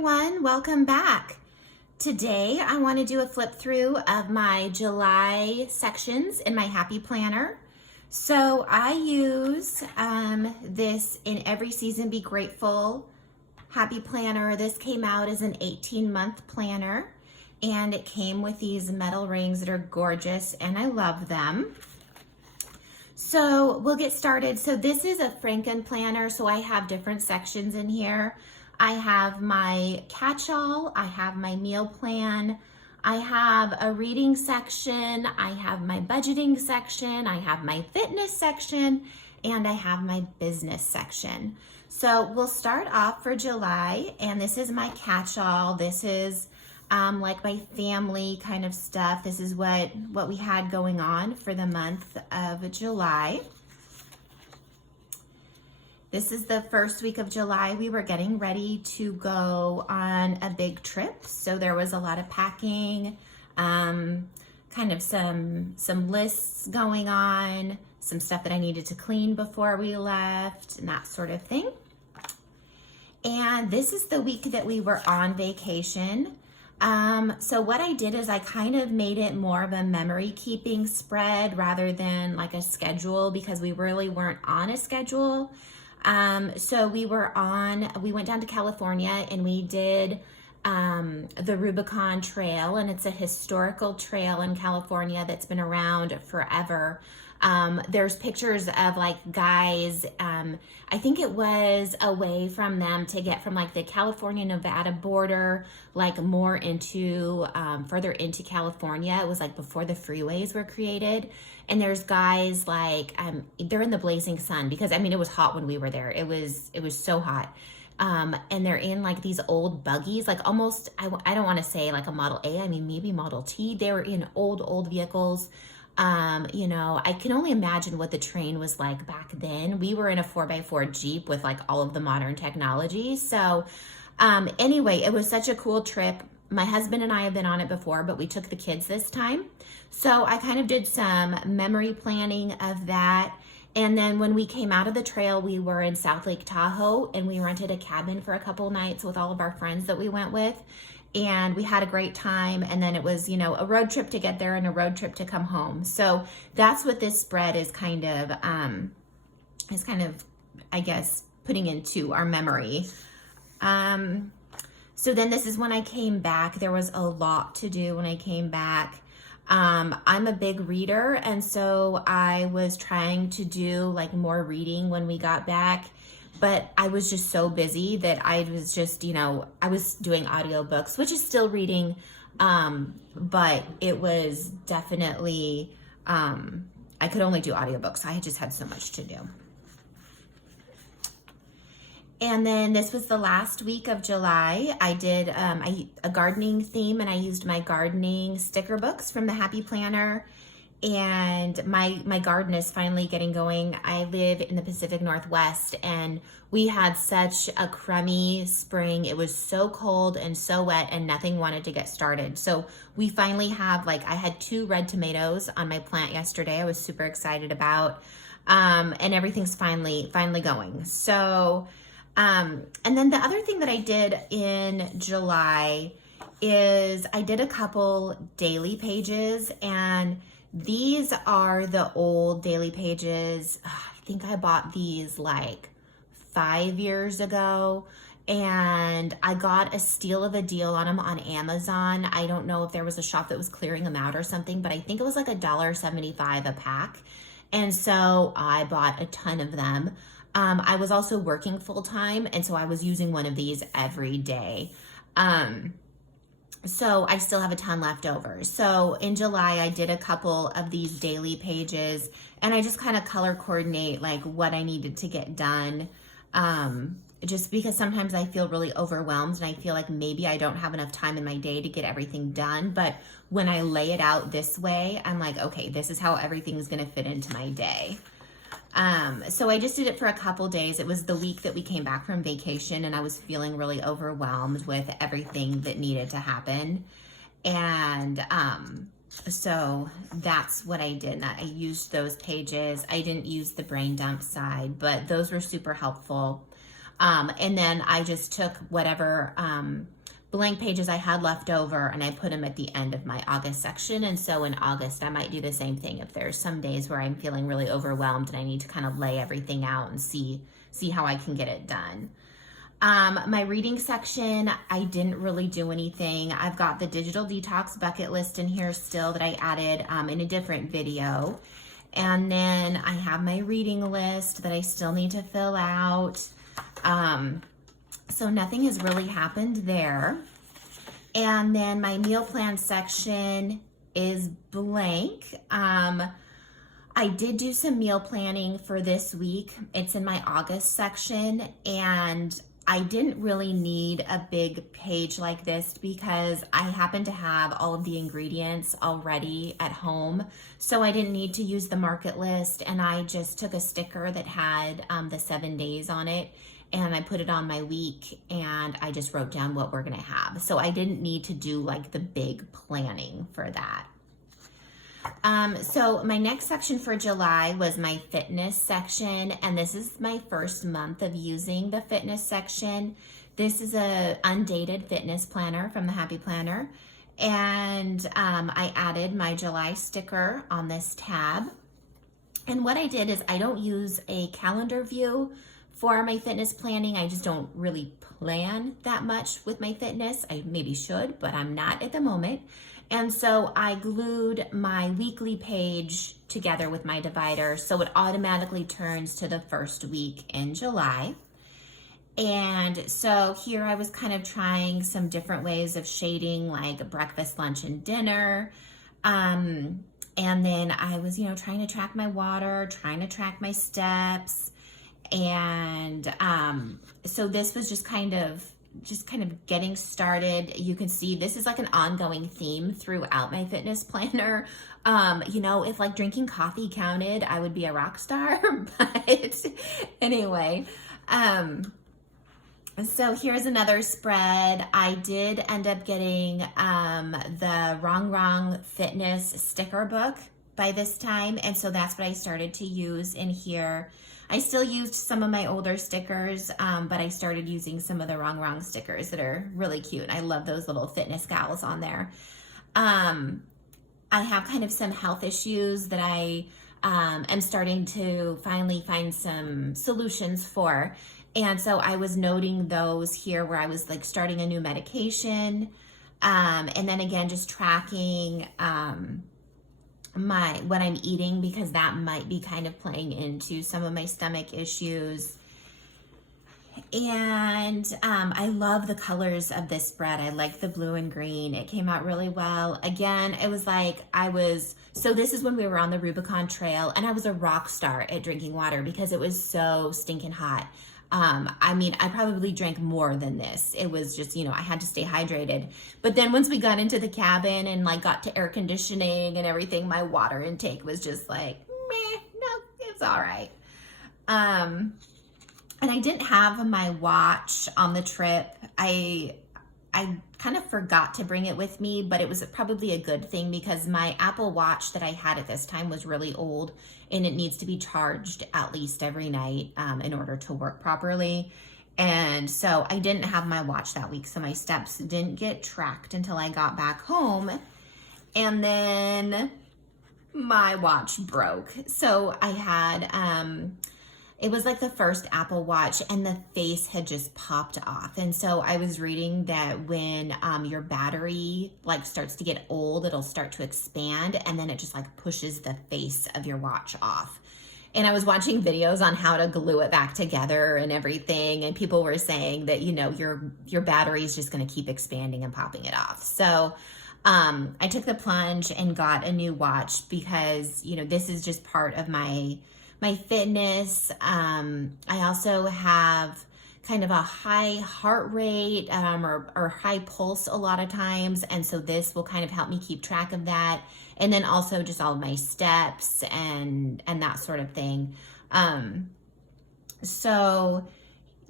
everyone, welcome back. Today I want to do a flip through of my July sections in my Happy Planner. So I use this in Every Season Be Grateful Happy Planner. This came out as an 18-month planner and it came with these metal rings that are gorgeous and I love them. So we'll get started. So this is a Frankenplanner, so I have different sections in here. I have my catch-all, I have my meal plan, I have a reading section, I have my budgeting section, I have my fitness section, and I have my business section. So we'll start off for July, and this is my catch-all. This is like my family kind of stuff. This is what we had going on for the month of July. This is the first week of July. We were getting ready to go on a big trip. So there was a lot of packing, kind of some lists going on, some stuff that I needed to clean before we left and that sort of thing. And this is the week that we were on vacation. So what I did is I kind of made it more of a memory keeping spread rather than like a schedule because we really weren't on a schedule. So we went down to California and we did the Rubicon Trail, and it's a historical trail in California that's been around forever. There's pictures of like guys, I think it was a way from them to get from like the California-Nevada border, like more into, further into California. It was like before the freeways were created. And there's guys like, they're in the blazing sun because I mean, it was hot when we were there. It was so hot. And they're in like these old buggies, like almost, I don't want to say like a Model A, I mean, maybe Model T. They were in old vehicles. You know, I can only imagine what the train was like back then. We were in a 4x4 Jeep with like all of the modern technology. So, anyway, it was such a cool trip. My husband and I have been on it before, but we took the kids this time. So I kind of did some memory planning of that. And then when we came out of the trail, we were in South Lake Tahoe and we rented a cabin for a couple nights with all of our friends that we went with. And we had a great time. And then it was, you know, a road trip to get there and a road trip to come home. So that's what this spread is kind of, I guess, putting into our memory. So then this is when I came back. There was a lot to do when I came back. I'm a big reader, and so I was trying to do like more reading when we got back, but I was just so busy that I was just, you know, I was doing audiobooks, which is still reading, but it was definitely, I could only do audiobooks. I just had so much to do. And then this was the last week of July. I did a gardening theme and I used my gardening sticker books from the Happy Planner. And my garden is finally getting going. I live in the Pacific Northwest and we had such a crummy spring. It was so cold and so wet and nothing wanted to get started. So we finally have, like, I had 2 red tomatoes on my plant yesterday. I was super excited about, and everything's finally going. So, and then the other thing that I did in July is I did a couple daily pages, and these are the old daily pages. I think I bought these like 5 years ago, and I got a steal of a deal on them on Amazon. I don't know if there was a shop that was clearing them out or something, but I think it was like $1.75 a pack. And so I bought a ton of them. I was also working full time, and so I was using one of these every day. So I still have a ton left over. So in July, I did a couple of these daily pages, and I just kind of color coordinate like what I needed to get done. Just because sometimes I feel really overwhelmed and I feel like maybe I don't have enough time in my day to get everything done. But when I lay it out this way, I'm like, okay, this is how everything's going to fit into my day. So I just did it for a couple days. It was the week that we came back from vacation and I was feeling really overwhelmed with everything that needed to happen. And, so that's what I did. I used those pages. I didn't use the brain dump side, but those were super helpful. And then I just took whatever blank pages I had left over and I put them at the end of my August section. And so in August, I might do the same thing if there's some days where I'm feeling really overwhelmed and I need to kind of lay everything out and see how I can get it done. My reading section, I didn't really do anything. I've got the digital detox bucket list in here still that I added in a different video. And then I have my reading list that I still need to fill out. So nothing has really happened there. And then my meal plan section is blank. I did do some meal planning for this week. It's in my August section, and I didn't really need a big page like this because I happen to have all of the ingredients already at home. So I didn't need to use the market list, and I just took a sticker that had the 7 days on it, and I put it on my week, and I just wrote down what we're gonna have. So I didn't need to do like the big planning for that. So my next section for July was my fitness section, and this is my first month of using the fitness section. This is a undated fitness planner from the Happy Planner, and I added my July sticker on this tab. And what I did is I don't use a calendar view for my fitness planning. I just don't really plan that much with my fitness. I maybe should, but I'm not at the moment. And so I glued my weekly page together with my divider so it automatically turns to the first week in July. And so here I was kind of trying some different ways of shading, like breakfast, lunch, and dinner. And then I was, trying to track my water, trying to track my steps. And so this was just kind of getting started. You can see this is like an ongoing theme throughout my fitness planner. If like drinking coffee counted, I would be a rock star. But anyway, so here's another spread. I did end up getting the Wrong Fitness sticker book by this time. And so that's what I started to use in here. I still used some of my older stickers, but I started using some of the Wrong stickers that are really cute. I love those little fitness gals on there. I have kind of some health issues that I am starting to finally find some solutions for. And so I was noting those here where I was like starting a new medication. And then again, just tracking what I'm eating, because that might be kind of playing into some of my stomach issues. And I love the colors of this spread. I like the blue and green. It came out really well. Again, it was like so this is when we were on the Rubicon Trail, and I was a rock star at drinking water because it was so stinking hot. I probably drank more than this. It was just, I had to stay hydrated. But then once we got into the cabin and like got to air conditioning and everything, my water intake was just like, meh, no, it's all right. And I didn't have my watch on the trip. I kind of forgot to bring it with me, but it was probably a good thing because my Apple Watch that I had at this time was really old and it needs to be charged at least every night in order to work properly. And so I didn't have my watch that week, so my steps didn't get tracked until I got back home. And then my watch broke. So I had, it was like the first Apple Watch and the face had just popped off. And so I was reading that when your battery like starts to get old, it'll start to expand and then it just like pushes the face of your watch off. And I was watching videos on how to glue it back together and everything. And people were saying that, your battery is just going to keep expanding and popping it off. So I took the plunge and got a new watch because, this is just part of my fitness. I also have kind of a high heart rate or high pulse a lot of times. And so this will kind of help me keep track of that. And then also just all of my steps and that sort of thing. So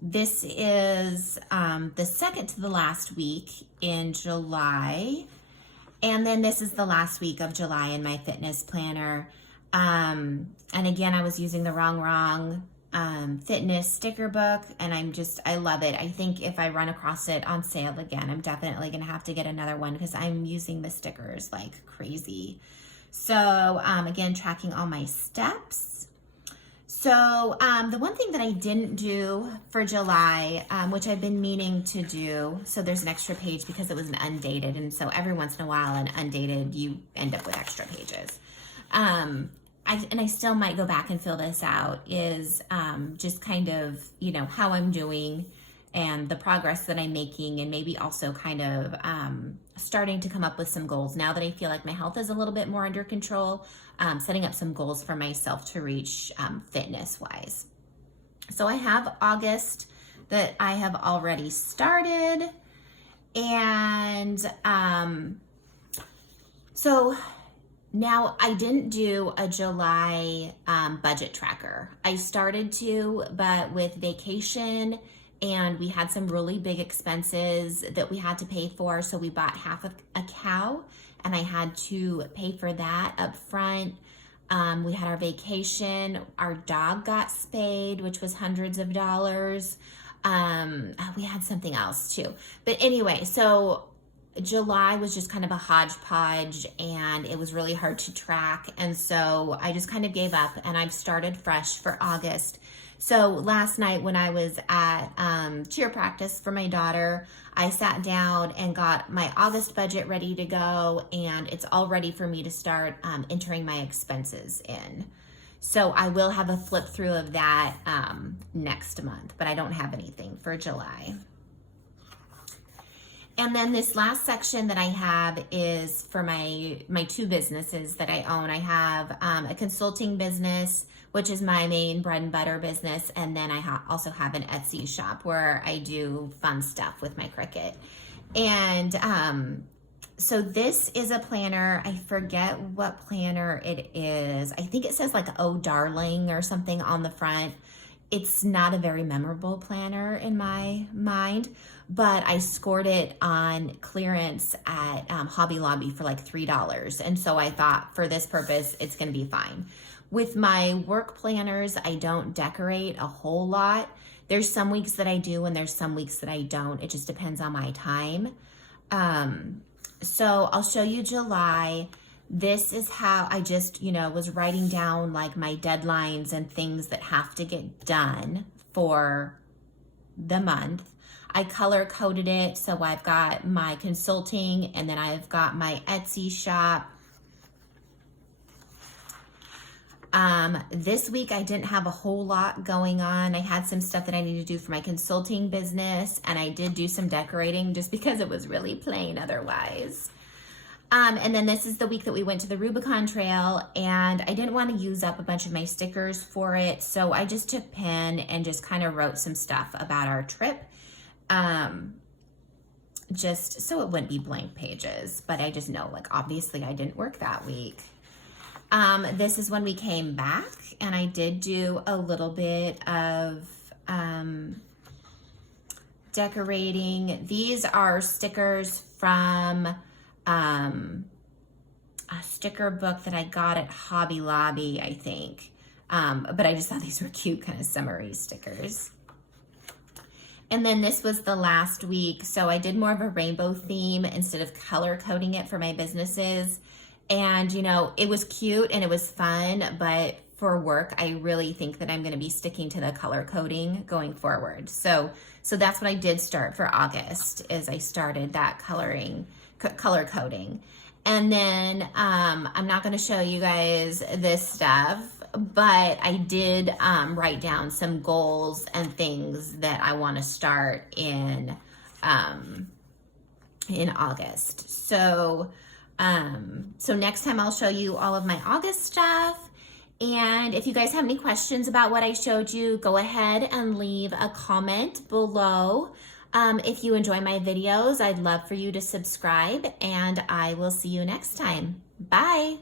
this is the second to the last week in July. And then this is the last week of July in my fitness planner. And again, I was using the Wrong fitness sticker book, and I love it. I think if I run across it on sale again, I'm definitely gonna have to get another one because I'm using the stickers like crazy. So again, tracking all my steps. So the one thing that I didn't do for July, which I've been meaning to do, so there's an extra page because it was an undated, and so every once in a while an undated, you end up with extra pages. I still might go back and fill this out, is just kind of, you know, how I'm doing and the progress that I'm making, and maybe also kind of starting to come up with some goals now that I feel like my health is a little bit more under control, setting up some goals for myself to reach fitness-wise. So I have August that I have already started, and so now I didn't do a July budget tracker. I started to, but with vacation and we had some really big expenses that we had to pay for. So we bought half of a cow and I had to pay for that up front. We had our vacation. Our dog got spayed, which was hundreds of dollars. We had something else too. But anyway, so July was just kind of a hodgepodge and it was really hard to track. And so I just kind of gave up and I've started fresh for August. So last night when I was at cheer practice for my daughter, I sat down and got my August budget ready to go, and it's all ready for me to start entering my expenses in. So I will have a flip through of that next month, but I don't have anything for July. And then this last section that I have is for my two businesses that I own. I have a consulting business, which is my main bread and butter business. And then I also have an Etsy shop where I do fun stuff with my Cricut. And so this is a planner. I forget what planner it is. I think it says like Oh Darling or something on the front. It's not a very memorable planner in my mind, but I scored it on clearance at Hobby Lobby for like $3. And so I thought for this purpose, it's gonna be fine. With my work planners, I don't decorate a whole lot. There's some weeks that I do and there's some weeks that I don't. It just depends on my time. So I'll show you July. This is how I just, was writing down like my deadlines and things that have to get done for the month. I color coded it. So I've got my consulting and then I've got my Etsy shop. This week I didn't have a whole lot going on. I had some stuff that I needed to do for my consulting business, and I did do some decorating just because it was really plain otherwise. And then this is the week that we went to the Rubicon Trail, and I didn't want to use up a bunch of my stickers for it, so I just took pen and just kind of wrote some stuff about our trip, just so it wouldn't be blank pages. But I just know, like, obviously I didn't work that week. This is when we came back, and I did do a little bit of decorating. These are stickers from a sticker book that I got at Hobby Lobby, I think. But I just thought these were cute, kind of summery stickers. And then this was the last week, so I did more of a rainbow theme instead of color coding it for my businesses. And, it was cute and it was fun, but for work, I really think that I'm going to be sticking to the color coding going forward. So that's what I did start for August, is I started that color coding. And then I'm not going to show you guys this stuff, but I did write down some goals and things that I want to start in August. So next time I'll show you all of my August stuff. And if you guys have any questions about what I showed you, go ahead and leave a comment below. If you enjoy my videos, I'd love for you to subscribe, and I will see you next time. Bye.